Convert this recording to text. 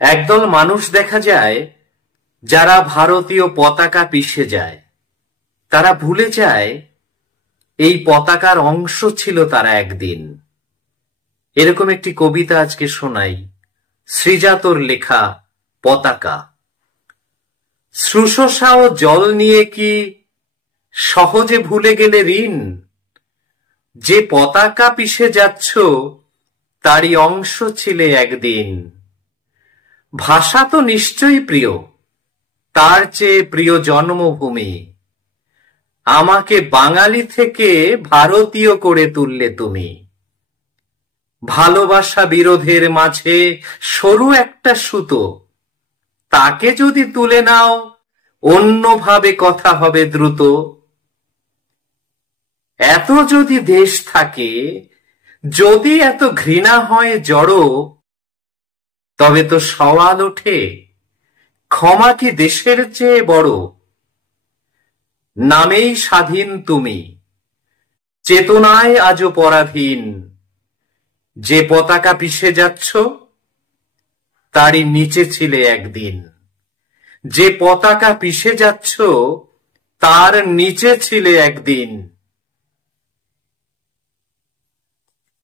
একদল মানুষ দেখা যায় যারা ভারতীয় পতাকা পিষে যায়। তারা ভুলে যায় এই পতাকার অংশ ছিল তারা একদিন। এরকম একটি কবিতা আজকে শোনাই, শ্রীজাতর লেখা পতাকা। শুশ্রূষা ও জল নিয়ে কি সহজে ভুলে গেলে ঋণ? যে পতাকা পিষে যাচ্ছ তারই অংশ ছিলে একদিন। ভাষা তো নিশ্চয়ই প্রিয়, তার চেয়ে প্রিয় জন্মভূমি। আমাকে বাঙালি থেকে ভারতীয় করে তুললে তুমি। ভালোবাসা বিরোধের মাঝে সরু একটা সুতো, তাকে যদি তুলে নাও অন্যভাবে কথা হবে দ্রুত। এত যদি দেশ থাকে, যদি এত ঘৃণা হয় জড়ো, তবে তো সওয়াল ওঠে ক্ষমা কি দেশের চেয়ে বড়? নামেই স্বাধীন তুমি, চেতনায় আজও পরাধীন। যে পতাকা পিষে যাচ্ছ তারই নিচে ছিলে একদিন। যে পতাকা পিষে যাচ্ছ তার নিচে ছিলে একদিন।